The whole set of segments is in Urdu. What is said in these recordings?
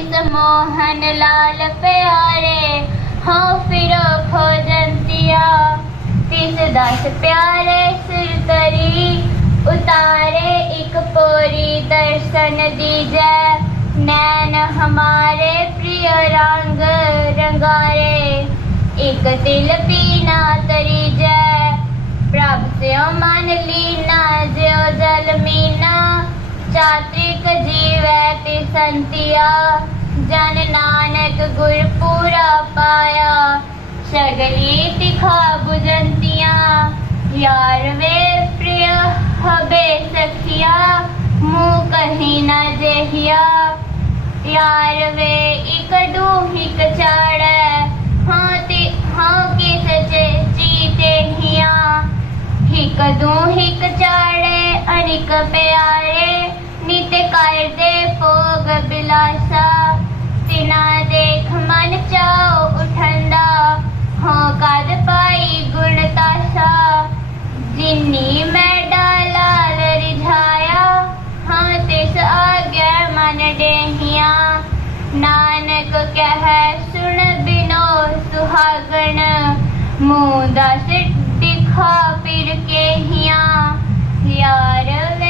گیت موہن لال پیارے ہو پھرو کھو جنتیا تیس دس پیارے سر تری اتارے ایک پوری درشن دیجے نین ہمارے پری رنگ رنگارے ایک دل پینا تری جے پرب سے من لینا جیو جل مینا چاترک جیوے تے سنتیا جن نانک گر پورا پایا شگلی تکھا بجنتیاں یار وے پریا ہبے سکھیا منہ کہیں نہ جہیا یار وے ایک دو ہک چاڑے ہاں تے ہاں کے سچے چیتے ہیاں ہک دو ہک چاڑے انک پیار دے فوگ بلاسا سنا دیکھ من چاؤ اٹھندا ہوں کد پائی گن تاسا۔ جنی میں ڈالا رجھایا ہاں تس آگے من ڈیہیا۔ نانک کہہ سن بنو سہاگن موندہ سٹ دکھا پھر کے ہیاں یار وے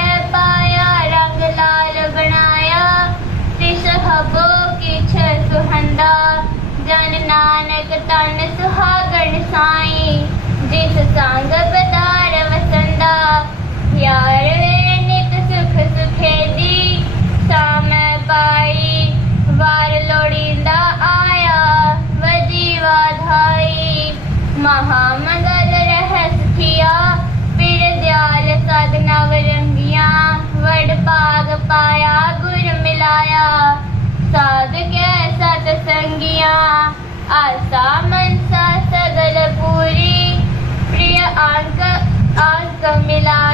ਨਾਨਕ ਤਨ ਸੁਹਾਗਣ ਸਾਈ, ਜਿਸ ਸੰਗ ਬਦਾਰ ਵਸੰਦਾ। ਯਾਰ ਵੇ ਨਿਤ ਸੁਖ ਸੁਖੇਦੀ ਸਾਮੈ ਪਾਈ, ਵਾਰ ਲੋੜੀਂਦਾ ਆਇਆ ਵਜੀ ਵਾਧਾਈ ਮਹਾ ਮੰਗਲ ਰਹਿ ਸਖਿਆ ਫਿਰ ਦਿਆਲ ਸਦ ਨਵ ਰੰਗੀਆਂ, ਵਡ ਭਾਗ ਪਾਇਆ, ਗੁਰ ਮਿਲਾਇਆ। ਸਾਧ ਕੈ ਸਤ ਸੰਗੀਆਂ آسا منسا سر پوری پر کملا